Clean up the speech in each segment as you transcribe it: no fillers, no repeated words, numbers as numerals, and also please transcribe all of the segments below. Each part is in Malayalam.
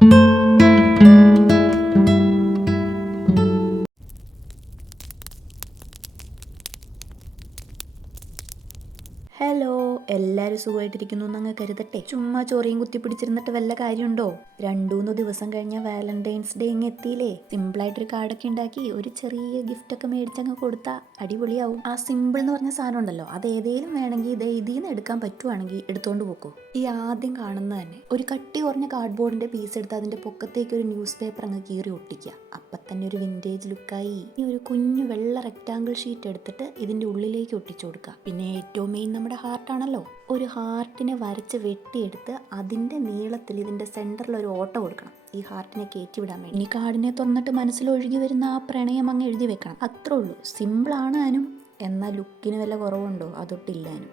ഹലോ, എല്ലാവരും സുഖമായിട്ടിരിക്കുന്നു എന്നങ്ങ് കരുതട്ടെ. ചുമ്മാ ചൊറിയും കുത്തിപ്പിടിച്ചിരുന്നിട്ട് വല്ല കാര്യമുണ്ടോ? 2-3 ദിവസം കഴിഞ്ഞ വാലന്റൈൻസ് ഡേ ഇങ്ങ് എത്തിയില്ലേ. സിമ്പിളായിട്ടൊരു കാർഡൊക്കെ ഉണ്ടാക്കി ഒരു ചെറിയ ഗിഫ്റ്റൊക്കെ മേടിച്ചങ്ങ് കൊടുത്താൽ അടിപൊളിയാവും. ആ സിമ്പിൾ എന്ന് പറഞ്ഞ സാധനം ഉണ്ടല്ലോ, അത് ഏതേലും വേണമെങ്കിൽ ഇതിൽ നിന്ന് എടുക്കാൻ പറ്റുവാണെങ്കിൽ എടുത്തോണ്ട് പോക്കോ. ഈ ആദ്യം കാണുന്ന തന്നെ ഒരു കട്ടി കുറഞ്ഞ കാർഡ്ബോർഡിന്റെ പീസ് എടുത്ത് അതിന്റെ പൊക്കത്തേക്ക് ഒരു ന്യൂസ് പേപ്പർ അങ്ങ് കീറി ഒട്ടിക്കുക. അപ്പം തന്നെ ഒരു വിൻറ്റേജ് ലുക്കായി. ഈ ഒരു കുഞ്ഞു വെള്ള റെക്റ്റാങ്കിൾ ഷീറ്റ് എടുത്തിട്ട് ഇതിന്റെ ഉള്ളിലേക്ക് ഒട്ടിച്ചു കൊടുക്കുക. പിന്നെ ഏറ്റവും മെയിൻ നമ്മുടെ ഹാർട്ടാണല്ലോ. ഒരു ഹാർട്ടിനെ വരച്ച് വെട്ടിയെടുത്ത് അതിന്റെ നീളത്തിൽ ഇതിന്റെ സെന്ററിൽ ഒരു ഓട്ട കൊടുക്കണം, ഈ ഹാർട്ടിനെ കയറ്റി വിടാൻ വേണ്ടി. ഈ കാർഡിനെ തുറന്നിട്ട് മനസ്സിലൊഴുകി വരുന്ന ആ പ്രണയം അങ്ങ് എഴുതി വെക്കണം. അത്രേ ഉള്ളൂ. സിമ്പിളാണ് താനും, എന്നാൽ ലുക്കിന് വല്ല കുറവുണ്ടോ? അതൊട്ടില്ലാനും.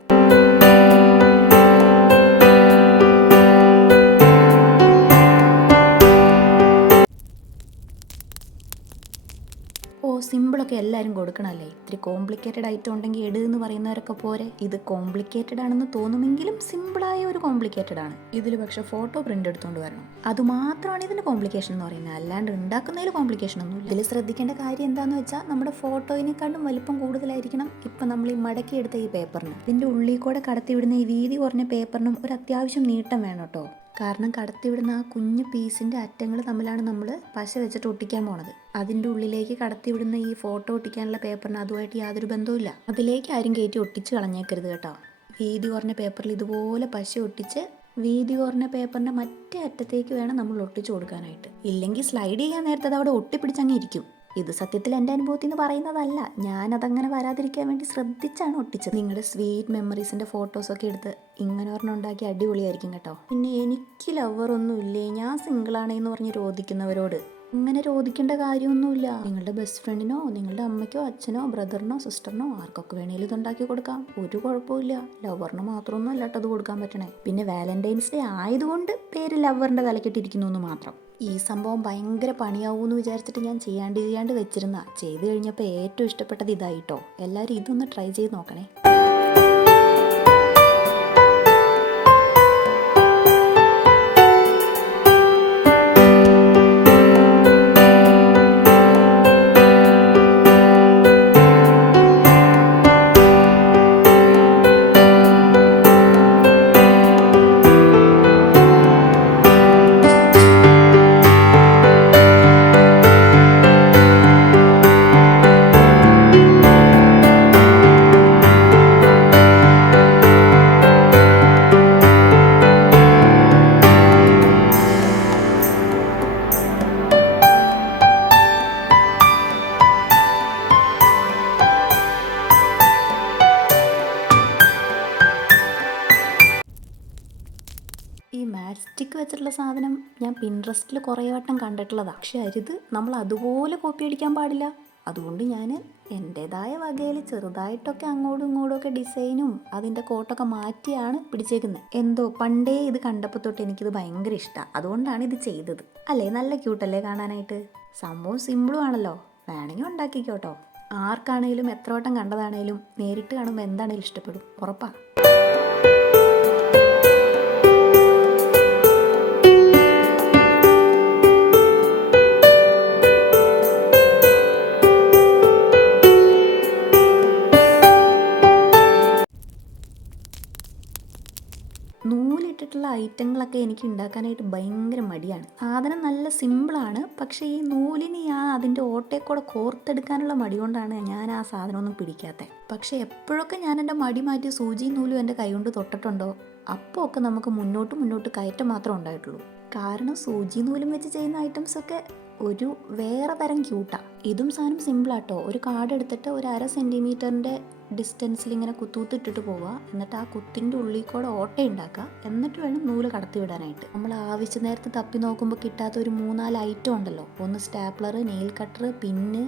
സിമ്പിളൊക്കെ എല്ലാവരും കൊടുക്കണമല്ലേ. ഇത്തിരി കോംപ്ലിക്കേറ്റഡ് ഐറ്റം ഉണ്ടെങ്കിൽ എന്ന് പറയുന്നവരൊക്കെ പോരെ. ഇത് കോംപ്ലിക്കേറ്റഡ് ആണെന്ന് തോന്നുമെങ്കിലും സിമ്പിളായ ഒരു കോംപ്ലിക്കേറ്റഡ് ആണ്. ഇതിൽ പക്ഷെ ഫോട്ടോ പ്രിന്റ് എടുത്തുകൊണ്ട് വരണം. അതുമാത്രമാണ് ഇതിന്റെ കോംപ്ലിക്കേഷൻ എന്ന് പറയുന്നത്, അല്ലാണ്ട് ഉണ്ടാക്കുന്നതിൽ കോംപ്ലിക്കേഷൻ ഒന്നുമില്ല. ഇതിൽ ശ്രദ്ധിക്കേണ്ട കാര്യം എന്താണെന്ന് വെച്ചാൽ നമ്മുടെ ഫോട്ടോയിനെക്കാളും വലിപ്പം കൂടുതലായിരിക്കണം ഇപ്പം നമ്മൾ ഈ മടക്കിയെടുത്ത ഈ പേപ്പറിന്. ഇതിന്റെ ഉള്ളിൽ കൂടെ കടത്തിവിടുന്ന ഈ വീതി കുറഞ്ഞ പേപ്പറിനും ഒരു അത്യാവശ്യം നീട്ടം വേണം കേട്ടോ. കാരണം കടത്തിവിടുന്ന ആ കുഞ്ഞു പീസിൻ്റെ അറ്റങ്ങൾ തമ്മിലാണ് നമ്മൾ പശ വെച്ചിട്ട് ഒട്ടിക്കാൻ പോണത്. അതിൻ്റെ ഉള്ളിലേക്ക് കടത്തിവിടുന്ന ഈ ഫോട്ടോ ഒട്ടിക്കാനുള്ള പേപ്പറിന് അതുമായിട്ട് യാതൊരു ബന്ധവുമില്ല. അതിലേക്ക് ആരും കയറ്റി ഒട്ടിച്ച് കളഞ്ഞേക്കരുത് കേട്ടോ. വീതി കുറഞ്ഞ പേപ്പറിൽ ഇതുപോലെ പശ ഒട്ടിച്ച് വീതി കുറഞ്ഞ പേപ്പറിൻ്റെ മറ്റേ അറ്റത്തേക്ക് വേണം നമ്മൾ ഒട്ടിച്ചു കൊടുക്കാനായിട്ട്. ഇല്ലെങ്കിൽ സ്ലൈഡ് ചെയ്യാൻ നേരത്തെ അത് അവിടെ ഒട്ടിപ്പിടിച്ചങ്ങ് ഇരിക്കും. ഇത് സത്യത്തിൽ എൻ്റെ അനുഭവത്തിൽ നിന്ന് പറയുന്നതല്ല, ഞാനതങ്ങനെ വരാതിരിക്കാൻ വേണ്ടി ശ്രദ്ധിച്ചാണ് ഒട്ടിച്ചത്. നിങ്ങളുടെ സ്വീറ്റ് മെമ്മറീസിൻ്റെ ഫോട്ടോസൊക്കെ എടുത്ത് ഇങ്ങനെ ഒരെണ്ണം ഉണ്ടാക്കി അടിപൊളിയായിരിക്കും കേട്ടോ. പിന്നെ എനിക്ക് ലവറൊന്നും ഇല്ലേ, ഞാൻ സിംഗിളാണേന്ന് പറഞ്ഞ് രോദിക്കുന്നവരോട് അങ്ങനെ രോദിക്കേണ്ട കാര്യമൊന്നുമില്ല. നിങ്ങളുടെ ബെസ്റ്റ് ഫ്രണ്ടിനോ നിങ്ങളുടെ അമ്മയ്ക്കോ അച്ഛനോ ബ്രദറിനോ സിസ്റ്ററിനോ ആർക്കൊക്കെ വേണേലും ഇതുണ്ടാക്കി കൊടുക്കാം, ഒരു കുഴപ്പമില്ല. ലവറിന് മാത്രമൊന്നും അല്ലാട്ടത് കൊടുക്കാൻ പറ്റണേ. പിന്നെ വാലന്റൈൻസ് ഡേ ആയതുകൊണ്ട് പേര് ലവറിൻ്റെ തലക്കെട്ടിരിക്കുന്നു എന്ന് മാത്രം. ഈ സംഭവം ഭയങ്കര പണിയാവൂന്ന് വിചാരിച്ചിട്ട് ഞാൻ ചെയ്യാണ്ട് വെച്ചിരുന്ന, ചെയ്ത് കഴിഞ്ഞപ്പോൾ ഏറ്റവും ഇഷ്ടപ്പെട്ടത് ഇതായിട്ടോ. എല്ലാവരും ഇതൊന്ന് ട്രൈ ചെയ്ത് നോക്കണേ. ഈ മാറ്റ് സ്റ്റിക്ക് വെച്ചിട്ടുള്ള സാധനം ഞാൻ പിൻട്രസ്റ്റിൽ കുറേ വട്ടം കണ്ടിട്ടുള്ളതാണ്. പക്ഷെ അരുത്, നമ്മൾ അതുപോലെ കോപ്പി അടിക്കാൻ പാടില്ല. അതുകൊണ്ട് ഞാൻ എൻ്റേതായ വകയിൽ ചെറുതായിട്ടൊക്കെ അങ്ങോട്ടും ഇങ്ങോട്ടുമൊക്കെ ഡിസൈനും അതിൻ്റെ കോട്ടൊക്കെ മാറ്റിയാണ് പിടിച്ചേക്കുന്നത്. എന്തോ പണ്ടേ ഇത് കണ്ടപ്പോൾ തൊട്ട് എനിക്കിത് ഭയങ്കര ഇഷ്ടമാണ്, അതുകൊണ്ടാണ് ഇത് ചെയ്തത്. അല്ലേ, നല്ല ക്യൂട്ടല്ലേ കാണാനായിട്ട്. സംഭവം സിമ്പിളും ആണല്ലോ, വേണമെങ്കിൽ ഉണ്ടാക്കിക്കോട്ടോ. ആർക്കാണേലും എത്ര വട്ടം കണ്ടതാണേലും നേരിട്ട് കാണുമ്പോൾ എന്താണേലും ഇഷ്ടപ്പെടും, ഉറപ്പാ. നൂലിട്ടിട്ടുള്ള ഐറ്റങ്ങളൊക്കെ എനിക്ക് ഉണ്ടാക്കാനായിട്ട് ഭയങ്കര മടിയാണ്. സാധനം നല്ല സിമ്പിളാണ്, പക്ഷേ ഈ നൂലിന് അതിൻ്റെ ഓട്ടയെക്കൂടെ കോർത്തെടുക്കാനുള്ള മടി കൊണ്ടാണ് ഞാൻ ആ സാധനമൊന്നും പിടിക്കാത്തത്. പക്ഷേ എപ്പോഴൊക്കെ ഞാൻ എൻ്റെ മടി മാറ്റി സൂചിയും നൂലും എൻ്റെ കൈ കൊണ്ട് തൊട്ടിട്ടുണ്ടോ അപ്പോൾ ഒക്കെ നമുക്ക് മുന്നോട്ട് കയറ്റം മാത്രമേ ഉണ്ടായിട്ടുള്ളൂ. കാരണം സൂചി നൂലും വെച്ച് ചെയ്യുന്ന ഐറ്റംസൊക്കെ ഒരു വേറെ തരം ക്യൂട്ടാണ്. ഇതും സാധനം സിമ്പിളാട്ടോ. ഒരു കാർഡ് എടുത്തിട്ട് ഒരു 1/2 സെൻറ്റിമീറ്ററിൻ്റെ ഡിസ്റ്റൻസിൽ ഇങ്ങനെ കുത്തൂത്തിട്ടിട്ട് പോവുക, എന്നിട്ട് ആ കുത്തിൻ്റെ ഉള്ളിൽ കൂടെ ഓട്ട ഉണ്ടാക്കുക, എന്നിട്ട് വേണം നൂല് കടത്തി വിടാനായിട്ട്. നമ്മൾ ആവശ്യ നേരത്ത് തപ്പി നോക്കുമ്പോൾ കിട്ടാത്ത ഒരു 3-4 ഐറ്റം ഉണ്ടല്ലോ. ഒന്ന് സ്റ്റാപ്ലർ, നെയിൽ കട്ടർ, പിന്നെ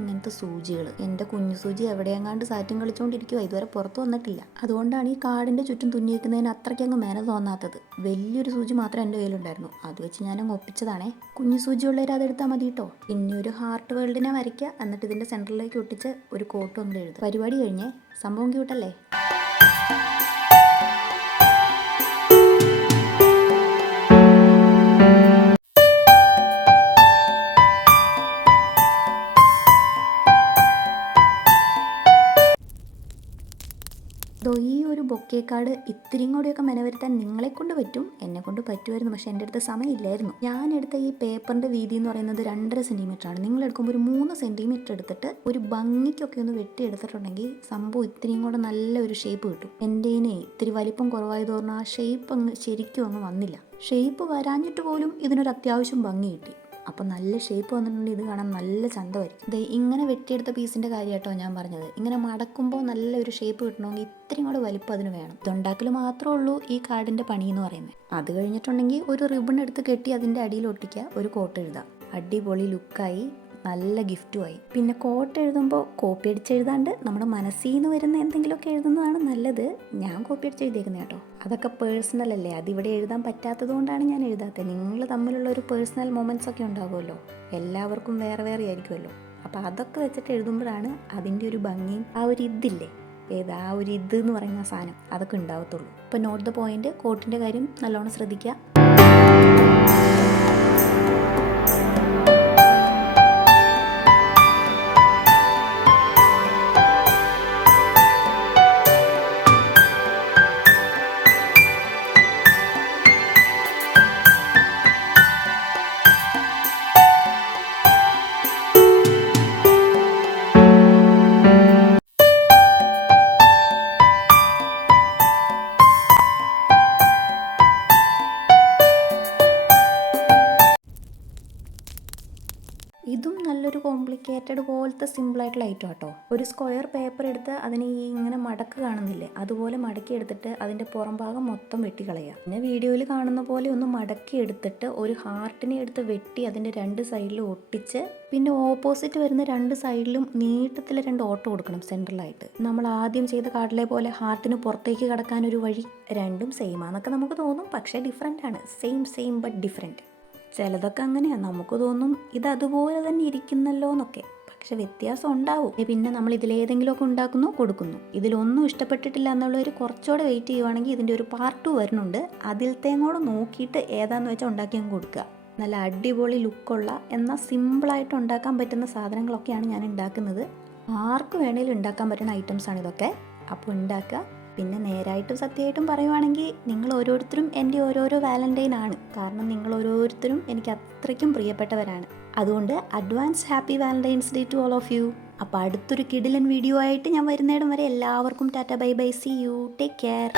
ഇങ്ങനത്തെ സൂചികൾ. എൻ്റെ കുഞ്ഞു സൂചി എവിടെയെങ്ങാണ്ട് സാറ്റും കളിച്ചുകൊണ്ടിരിക്കുക, ഇതുവരെ പുറത്ത് വന്നിട്ടില്ല. അതുകൊണ്ടാണ് ഈ കാർഡിൻ്റെ ചുറ്റും തുന്നിയേക്കുന്നതിന് അത്രയ്ക്കങ്ങ് മേന തോന്നാത്തത്. വലിയൊരു സൂചി മാത്രം എൻ്റെ കയ്യിലുണ്ടായിരുന്നു, അത് വെച്ച് ഞാനങ്ങ് ഒപ്പിച്ചതാണേ. കുഞ്ഞു സൂചി ഉള്ളവർ അതെടുത്താൽ മതി കേട്ടോ. പിന്നെ ഒരു ഹാർട്ട് വേൾഡിനെ വരയ്ക്കുക, എന്നിട്ട് ഇതിൻ്റെ സെൻറ്ററിലേക്ക് ഒട്ടിച്ച് ഒരു കോട്ടും അങ്ങോട്ട് എഴുതുക. പരിപാടി കഴിഞ്ഞേ. സംഭവം ക്യൂട്ടല്ലേ? ഓക്കെ കാർഡ് ഇത്തിരിയും കൂടിയൊക്കെ മെനവരുത്താൻ നിങ്ങളെ കൊണ്ട് പറ്റും, എന്നെ കൊണ്ട് പറ്റുമായിരുന്നു. പക്ഷെ എൻ്റെ അടുത്ത് സമയമില്ലായിരുന്നു. ഞാൻ എടുത്ത ഈ പേപ്പറിൻ്റെ വീതി എന്ന് പറയുന്നത് 2.5 സെൻറ്റിമീറ്റർ ആണ്. നിങ്ങൾ എടുക്കുമ്പോൾ ഒരു 3 സെൻറ്റിമീറ്റർ എടുത്തിട്ട് ഒരു ഭംഗിക്കൊക്കെ ഒന്ന് വെട്ടി എടുത്തിട്ടുണ്ടെങ്കിൽ സംഭവം ഇത്തിരിയും കൂടെ നല്ലൊരു ഷേപ്പ് കിട്ടും. എൻ്റെ ഇത്തിരി വലിപ്പം കുറവായത് പറഞ്ഞാൽ ആ ഷേപ്പ് അങ്ങ് ശരിക്കും അങ്ങ് വന്നില്ല. ഷേപ്പ് വരാഞ്ഞിട്ട് പോലും ഇതിനൊരു അത്യാവശ്യം ഭംഗി കിട്ടി. അപ്പോൾ നല്ല ഷേപ്പ് വന്നിട്ടുണ്ടെങ്കിൽ ഇത് കാണാൻ നല്ല ചന്തമായിരിക്കും. ഇത് ഇങ്ങനെ വെട്ടിയെടുത്ത പീസിൻ്റെ കാര്യം കേട്ടോ ഞാൻ പറഞ്ഞത്. ഇങ്ങനെ മടക്കുമ്പോൾ നല്ലൊരു ഷേപ്പ് കിട്ടണമെങ്കിൽ ഇത്രയും കൂടെ വലിപ്പം അതിന് വേണം. ഇതുണ്ടാക്കൽ മാത്രമേ ഉള്ളൂ ഈ കാർഡിൻ്റെ പണി എന്ന് പറയുന്നത്. അത് കഴിഞ്ഞിട്ടുണ്ടെങ്കിൽ ഒരു റിബൺ എടുത്ത് കെട്ടി അതിൻ്റെ അടിയിൽ ഒട്ടിക്കുക, ഒരു കോട്ട് എഴുതാം. അടിപൊളി ലുക്കായി, നല്ല ഗിഫ്റ്റുമായി. പിന്നെ കോട്ട് എഴുതുമ്പോൾ കോപ്പി അടിച്ചെഴുതാണ്ട് നമ്മുടെ മനസ്സിൽ നിന്ന് വരുന്ന എന്തെങ്കിലുമൊക്കെ എഴുതുന്നതാണ് നല്ലത്. ഞാൻ കോപ്പി അടിച്ചെഴുതിയേക്കുന്നത് കേട്ടോ. അതൊക്കെ പേഴ്സണൽ അല്ലേ, അതിവിടെ എഴുതാൻ പറ്റാത്തത് കൊണ്ടാണ് ഞാൻ എഴുതാത്തത്. നിങ്ങൾ തമ്മിലുള്ള ഒരു പേഴ്സണൽ മൊമെൻറ്റ്സ് ഒക്കെ ഉണ്ടാകുമല്ലോ, എല്ലാവർക്കും വേറെ വേറെ ആയിരിക്കുമല്ലോ. അപ്പോൾ അതൊക്കെ വെച്ചിട്ട് എഴുതുമ്പോഴാണ് അതിൻ്റെ ഒരു ഭംഗിയും ആ ഒരു ഇതില്ലേ, ആ ഒരു ഇത് എന്ന് പറയുന്ന സാധനം അതൊക്കെ ഉണ്ടാവത്തുള്ളൂ. ഇപ്പോൾ നോട്ട് ദ പോയിന്റ്, കോട്ടിൻ്റെ കാര്യം നല്ലോണം ശ്രദ്ധിക്കുക. ഇതും നല്ലൊരു കോംപ്ലിക്കേറ്റഡ് പോലത്തെ സിമ്പിളായിട്ടുള്ള ഐറ്റം കേട്ടോ. ഒരു സ്ക്വയർ പേപ്പർ എടുത്ത് അതിന് ഇങ്ങനെ മടക്ക് കാണുന്നില്ലേ, അതുപോലെ മടക്കി എടുത്തിട്ട് അതിൻ്റെ പുറം ഭാഗം മൊത്തം വെട്ടിക്കളയുക. പിന്നെ വീഡിയോയിൽ കാണുന്ന പോലെ ഒന്ന് മടക്കി എടുത്തിട്ട് ഒരു ഹാർട്ടിനെ എടുത്ത് വെട്ടി അതിൻ്റെ 2 സൈഡിലും ഒട്ടിച്ച് പിന്നെ ഓപ്പോസിറ്റ് വരുന്ന 2 സൈഡിലും നീട്ടത്തിൽ 2 ഓട്ടം കൊടുക്കണം സെൻട്രലായിട്ട്. നമ്മൾ ആദ്യം ചെയ്ത കാർഡിലെ പോലെ ഹാർട്ടിന് പുറത്തേക്ക് കടക്കാനൊരു വഴി. രണ്ടും സെയിം ആണെന്നൊക്കെ നമുക്ക് തോന്നും, പക്ഷേ ഡിഫറെൻ്റ് ആണ്. Same but different. ചിലതൊക്കെ അങ്ങനെയാണ്, നമുക്ക് തോന്നും ഇത് അതുപോലെ തന്നെ ഇരിക്കുന്നല്ലോ എന്നൊക്കെ, പക്ഷെ വ്യത്യാസം ഉണ്ടാവും. പിന്നെ നമ്മൾ ഇതിലേതെങ്കിലുമൊക്കെ ഉണ്ടാക്കുന്നു, കൊടുക്കുന്നു. ഇതിലൊന്നും ഇഷ്ടപ്പെട്ടിട്ടില്ല എന്നുള്ളവർ കുറച്ചുകൂടെ വെയിറ്റ് ചെയ്യുവാണെങ്കിൽ ഇതിൻ്റെ ഒരു പാർട്ട് 2 വരുന്നുണ്ട്. അതിലത്തേങ്ങോട് നോക്കിയിട്ട് ഏതാണെന്ന് വെച്ചാൽ ഉണ്ടാക്കി അങ്ങ് കൊടുക്കുക. നല്ല അടിപൊളി ലുക്കുള്ള എന്നാൽ സിമ്പിളായിട്ട് ഉണ്ടാക്കാൻ പറ്റുന്ന സാധനങ്ങളൊക്കെയാണ് ഞാൻ ഉണ്ടാക്കുന്നത്. ആർക്ക് വേണേലും ഉണ്ടാക്കാൻ പറ്റുന്ന ഐറ്റംസാണ് ഇതൊക്കെ. അപ്പോൾ ഉണ്ടാക്കുക. പിന്നെ നേരായിട്ടും സത്യമായിട്ടും പറയുവാണെങ്കിൽ നിങ്ങൾ ഓരോരുത്തരും എൻ്റെ ഓരോരോ വാലന്റൈൻ ആണ്. കാരണം നിങ്ങൾ ഓരോരുത്തരും എനിക്ക് അത്രയ്ക്കും പ്രിയപ്പെട്ടവരാണ്. അതുകൊണ്ട് advance happy Valentine's day to all of you. അപ്പോൾ അടുത്തൊരു കിടിലൻ വീഡിയോ ആയിട്ട് ഞാൻ വരുന്നിടം വരെ എല്ലാവർക്കും tata bye bye, see you, take care.